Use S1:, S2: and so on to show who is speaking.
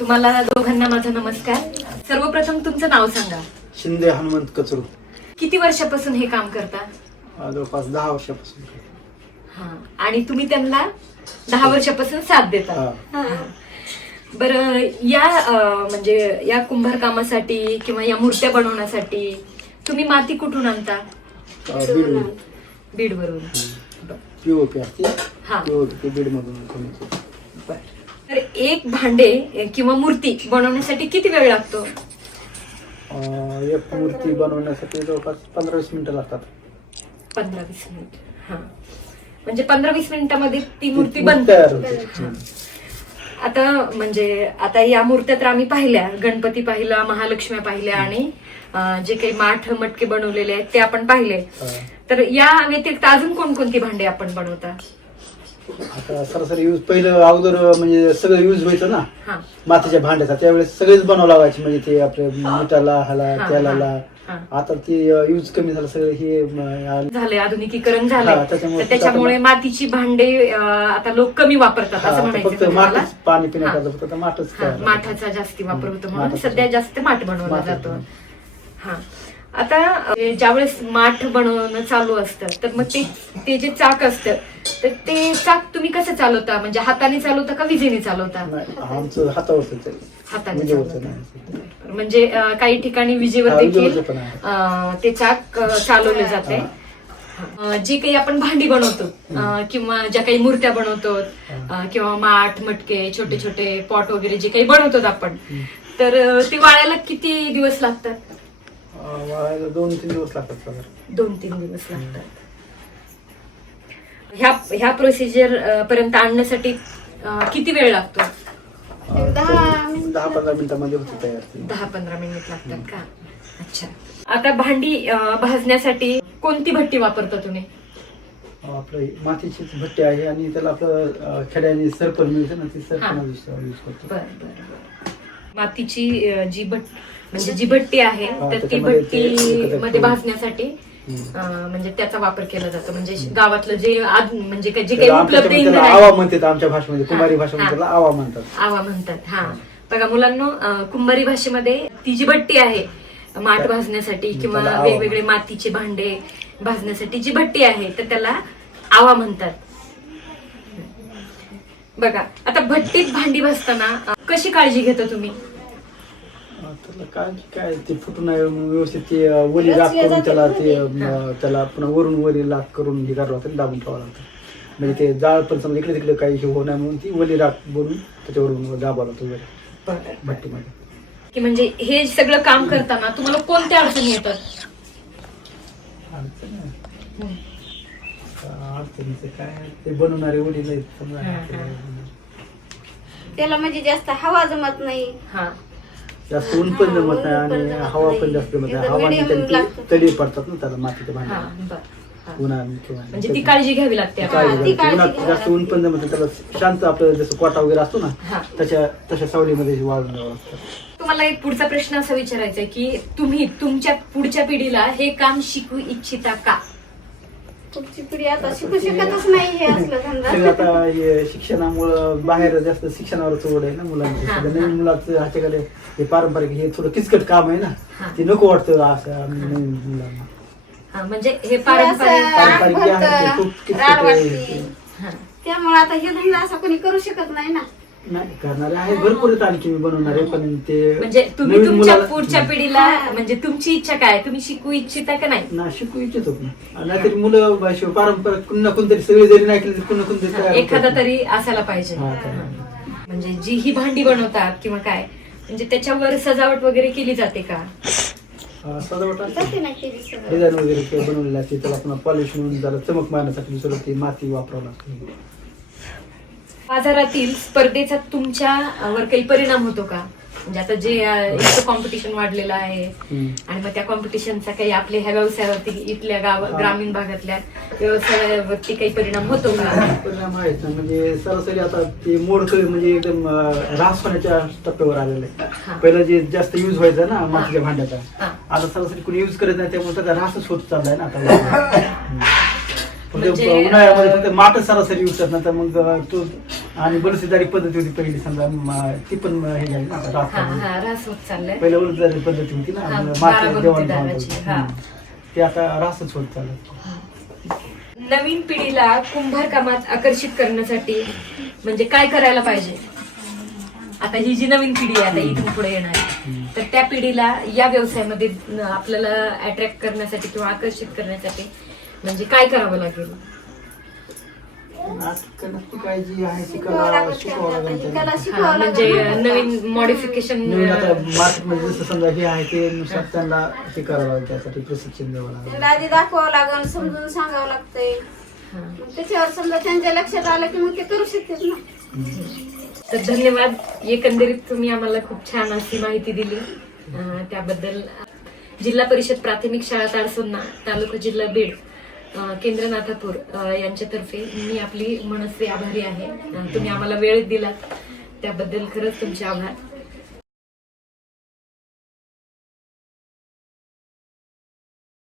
S1: तुम्हाला दोघांना माझा नमस्कार. सर्वप्रथम तुमचं नाव सांगा.
S2: शिंदे हनुमंत कचरू.
S1: किती वर्षापासून हे काम करता?
S2: अं, जवळपास दहा वर्षापासून.
S1: हा. आणि तुम्ही त्यांना दहा वर्षापासून साथ देता.
S2: हा.
S1: बरं या अ, म्हणजे या कुंभार कामासाठी किंवा या मूर्त्या बनवण्यासाठी तुम्ही माती कुठून आणता?
S2: अं, बीड
S1: बीडवरून.
S2: पीओपी असते
S1: हा.
S2: पीओपी
S1: एक भांडे किंवा मूर्ती बनवण्यासाठी किती वेळ लागतो?
S2: एक मूर्ती बनवण्यासाठी जवळपास पंधरा वीस मिनिटं लागतात.
S1: पंधरा वीस मिनिट. हा. म्हणजे पंधरा वीस मिनिटामध्ये ती मूर्ती बनते.
S2: तयार होते.
S1: हा. आता म्हणजे आता या मूर्त्या तर आम्ही पाहिल्या. गणपती पाहिला महालक्ष्म्या पाहिल्या आणि अं, जे काही माठ मटके बनवलेले आहेत ते आपण पाहिले.
S2: हा.
S1: तर या व्यतिरिक्त अजून कोणकोणती भांडे आपण बनवता?
S2: आता सरासरी यूज पहिलं अगोदर म्हणजे सगळं यूज व्हायचं ना?
S1: हा.
S2: मातीच्या भांड्याचा. त्यावेळेस सगळेच बनावं लागायचे. म्हणजे ते आपल्या मिठाला हाला
S1: हा,
S2: तेलाला
S1: हा.
S2: आता ते यूज कमी झालं. सगळं हे म,
S1: झाले आधुनिकीकरण
S2: हा,
S1: झाले
S2: त्याच्यामुळे
S1: तर त्याच्यामुळे मातीची भांडे अं, आता लोक कमी वापरतात
S2: हा,
S1: असं
S2: आता
S1: म्हणायचं
S2: फक्त
S1: का तुम्हाला?
S2: माठच पाणी
S1: हा.
S2: पिण्याकरता फक्त माठच
S1: हा,
S2: तयार.
S1: माठाचा जास्ती वापर होतो म्हणून.
S2: माठाचा.
S1: सध्या जास्त. माठ बनवला. जातो. हा. आता ज्यावेळेस माठ बनवणं चालू असतं तर मग ते ते जे चाक असतं तर ते चाक तुम्ही कसं चालवता? म्हणजे हाताने चालवता का विजेने चालवता?
S2: आमचं.
S1: हाताने चालवता. म्हणजे अ, काही ठिकाणी विजेवर
S2: हा,
S1: देखील
S2: विजेवरचं पण आहे.
S1: अ, ते चाक अ, चालवले जाते. अ, जी काही आपण भांडी बनवतो अ, किंवा ज्या काही मूर्त्या बनवतो अ, किंवा माठ मटके छोटे छोटे पॉट वगैरे जे काही बनवतो आपण तर अ, ते वाळायला किती दिवस लागतात?
S2: वाळायला दोन तीन दिवस लागतात साधारण
S1: दोन तीन दिवस लागतात. ह्या ह्या प्रोसिजर पर्यंत आणण्यासाठी अ, किती वेळ लागतो?
S2: अं, दहा पंधरा मिनिटामध्ये होते तयार ती.
S1: दहा पंधरा मिनिट लागतात का? अच्छा. आता भांडी अ, भाजण्यासाठी कोणती भट्टी वापरता तुम्ही?
S2: आपलं हे मातीचीच भट्टी आहे आणि त्याला आपलं अं, खेड्याने सरपण मिळतं ना ती
S1: हा.
S2: सरपण यूज करतो.
S1: बर बर बर. मातीची अ, जी भट म्हणजे जी भट्टी आहे तर ती भट्टी मध्ये. भाजण्यासाठी म्हणजे त्याचा वापर केला जातो. म्हणजे गावातलं जे म्हणजे जे काही उपलब्ध इंधन
S2: आवा म्हणतात आमच्या भाषेमध्ये. कुमारी
S1: हा.
S2: भाषेमध्ये आवा म्हणतात.
S1: आवा म्हणतात हा. बघा मुलांना कुंभारी भाषेमध्ये ती जी भट्टी आहे माठ भाजण्यासाठी किंवा वेगवेगळे मातीचे भांडे भाजण्यासाठी जी भट्टी आहे तर त्याला आवा म्हणतात. बघा आता भट्टीत भांडी भाजताना कशी काळजी घेता तुम्ही?
S2: त्याला काय काय ते फुटू नये म्हणून व्यवस्थित ते वली लाग करून त्याला ते अं, त्याला पुन्हा वरून वली लाग करून हे करावं लागतं दाबून ठेवावं लागतं. म्हणजे ते जाळ पण समजा इकडे तिकडे काही हे होऊ नये म्हणून ती वली राख बनवून त्याच्यावरून दाबावं लागतं वर. भट्टीमध्ये.
S1: की म्हणजे हे सगळं काम करताना तुम्हाला कोणत्या अडचणी येतात?
S2: अडचण नाही. आता अडचणीचं काय ते बनवणारे वडील आहेत समजा.
S3: त्याला म्हणजे जास्त हवा जमत नाही.
S1: हा.
S2: जास्त ऊन पण जमत नाही आणि हवा. पण जास्त जमत नाही हवा
S3: medium
S2: त्यांची. तडी पडतात ना त्याला मातीच्या भांड्याला. उन्हाळ्यात किंवा
S1: म्हणजे ती काळजी घ्यावी लागते.
S2: काळजी उन्हात जास्त ऊन पण जमत नाही. त्याला शांत आपलं जसं कोटा वगैरे असतो ना
S1: हा
S2: तशा तशा सावलीमध्ये वाळून द्यावं लागतं
S1: तुम्हाला एक पुढचा प्रश्न असा विचारायचा आहे की तुम्ही तुमच्या पुढच्या पिढीला हे काम शिकू इच्छिता का
S3: पुढची पिढी आता शिकू शकतच नाही हे असलं धंदा
S2: आता हे शिक्षणामुळं बाहेर जास्त शिक्षणावरच ओढ आहे ना मुलांची
S1: हा, हा.
S2: नवीन मुलाचं ह्याच्याकडे हे पारंपरिक हे थोडं किचकट काम आहे ना. ते नको वाटतं असं आम्ही नवीन मुलांना
S1: हा, म्हणजे हे पारंपरिक
S2: पारंपरिक जे आहे ते
S3: भरतं,
S2: खूप किचकट
S3: राड
S2: आहे.
S3: वाटते
S1: हा.
S3: त्यामुळे आता हे धंदा असा कोणी करू शकत नाही ना
S2: नाही करणारे आहेत भरपूर आहेत आणखी मी बनवणारे पण ते
S1: म्हणजे तुम्ही
S2: नवीन
S1: तुमच्या
S2: मुलाला-
S1: पुढच्या पिढीला म्हणजे तुमची इच्छा काय? तुम्ही शिकू इच्छिता का नाही?
S2: ना शिकू इच्छितो ना नाहीतरी मुलं भाषे पारंपरिक कुणा कोणतरी सगळे जरी नाही केले तरी कुणा कोणतरी
S1: एखादा. तरी असायला पाहिजे.
S2: हा.
S1: म्हणजे जी ही भांडी बनवतात किंवा काय म्हणजे त्याच्यावर सजावट वगैरे केली जाते का?
S2: हा, सजावट असते. डिझाईन वगैरे बनवलेली असते त्याला पुन्हा पॉलिश म्हणून जरा चमक मारण्यासाठी दुसरं ते माती वापरावं लागते.
S1: बाजारातील स्पर्धेचा तुमच्या अ, वर काही परिणाम होतो का म्हणजे आता जे इतकं कॉम्पिटिशन वाढलेलं आहे. आणि मग त्या कॉम्पिटिशनचा काही आपल्या ह्या व्यवसायावरती इथल्या गाव. ग्रामीण भागातल्या व्यवसायावरती काही परिणाम होतो का
S2: परिणाम आहेत ना म्हणजे सरासरी आता ते मोडकळी म्हणजे एकदम ऱ्हास होण्याच्या टप्प्यावर आलेलं. आहे पहिलं जे जास्त युज व्हायचं ना मातीच्या भांड्याचा. आता सरासरी कोणी युज करत नाही त्यामुळे त्याचा ऱ्हासच होत चाललाय ना आता. फक्त
S1: म्हणजे,
S2: उन्हाळ्यामध्ये फक्त माठ सरासरी युज करत नाही तर मग तो आणि बलुतेदारी पद्धती होती पहिली समजा म- ती पण म- हे झाली ना
S1: हा
S2: राजकारणात.
S1: हा रास होत चाललाय
S2: पहिल्या बलुतेदारी पद्धती होती ना
S1: हा,
S2: माती
S1: बारा
S2: देवाण
S1: बलुतेदाराची,
S2: घेवाण
S1: हा.
S2: हम्म. ते आता रासच होत चालत
S1: नवीन पिढीला कुंभार कामात आकर्षित करण्यासाठी म्हणजे काय करायला पाहिजे? आता ही जी नवीन पिढी आहे आता इथून पुढे येणार आहे, तर त्या पिढीला या व्यवसायामध्ये न- आपल्याला अट्रॅक्ट करण्यासाठी किंवा आकर्षित करण्यासाठी म्हणजे काय करावं लागेल?
S2: आहे. लागेल.
S3: हा,
S1: म्हणजे नवीन मॉडिफिकेशन
S2: नवीन आता मार्केटमध्ये जसं समजा हे आहे ते नुसार त्यांना हे करावं लागेल त्यासाठी प्रशिक्षण द्यावं लागेल.
S3: त्याला आधी दाखवावं लागेल समजून सांगावं लागतंय. मग त्याच्यावर समजा त्यांच्या लक्षात आलं की मग ते करू शकतात ना.
S1: तर धन्यवाद. एकंदरीत तुम्ही आम्हाला खूप छान अशी माहिती दिली. अं, त्याबद्दल जिल्हा परिषद प्राथमिक शाळा तारसोन्ना तालुका जिल्हा बीड. केंद्रनाथापूर यांच्यातर्फे मी आपली मनस्वी आभारी आहे. तुम्ही आम्हाला वेळ दिला त्याबद्दल खरंच तुमचे आभार.